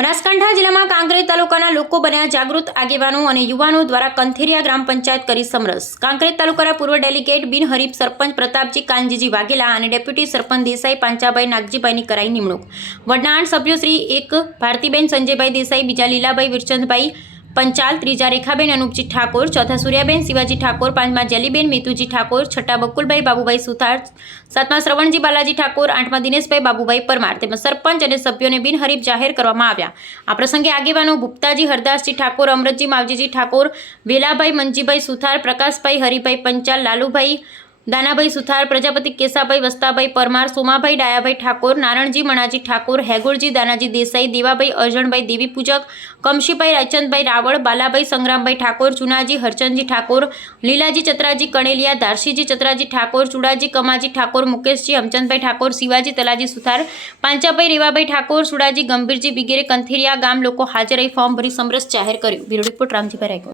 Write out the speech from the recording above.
બનાસકાંઠા જિલ્લામાં કાંકરેજ તાલુકાના લોકો બન્યા જાગૃત આગેવાનો અને યુવાનો દ્વારા કંથેરિયા ગ્રામ પંચાયત કરી સમરસ. કાંકરેજ તાલુકાના પૂર્વ ડેલિગેટ બિનહરીફ સરપંચ પ્રતાપજી કાનજીજી વાઘેલા અને ડેપ્યુટી સરપંચ દેસાઈ પાંચાભાઈ નાગજીભાઈની કરાઈ નિમણૂક. વડનાણ સભ્યો શ્રી એક ભારતીબેન સંજયભાઈ દેસાઈ, બીજા લીલાભાઈ વિરચંદભાઈ પંચાલ, ત્રીજા રેખાબેન અનુપજી ઠાકોર, ચોથા સૂર્યાબેન, શિવાજી ઠાકોર, પાંચમા જલીબેન, મેતુજી ઠાકોર, છઠ્ઠા બકુલભાઈ, બાબુભાઈ સુથાર, સાતમા શ્રવણજી બાલાજી ઠાકોર, આઠમા દિનેશભાઈ, બાબુભાઈ પરમાર તેમજ સરપંચ અને સભ્યોને બિનહરીફ જાહેર કરવામાં આવ્યા. આ પ્રસંગે આગેવાનો ભૂપતાજી હરદાસજી ઠાકોર, અમરતજી માવજીજી ઠાકોર, વેલાભાઈ, મંજીભાઈ સુથાર, પ્રકાશભાઈ, હરિભાઈ પંચાલ, લાલુભાઈ દાનાભાઈ સુથાર, પ્રજાપતિ કેસાભાઈ, વસ્તાભાઈ પરમાર, સોમાભાઈ, ડાયાભાઈ ઠાકોર, નારણજી, મણાજી ઠાકોર હેગોળજી દાનાજી દેસાઈ, દેવાભાઈ, અર્જણભાઈ, દેવી પૂજક, કમશીભાઈ, રાયચંદભાઈ રાવળ, બાલાભાઈ, સંગ્રામભાઈ ઠાકોર, ચુનાજી, હરચંદજી ઠાકોર, લીલાજી ચતરાજી, કણેલિયા ધારસીજી ચતરાજી ઠાકોર, ચુડાજી, કમાજી ઠાકોર, મુકેશજી, હમચંદભાઈ ઠાકોર, શિવાજી, તલાજી સુથાર, પાંચાભાઈ, રેવાભાઈ ઠાકોર, સુડાજી, ગંભીરજી વગેરે કંથેરિયા ગામ લોકો હાજર રહી ફોર્મ ભરી સમરસ જાહેર કર્યું. Bureau report Ramjibhai Raigor.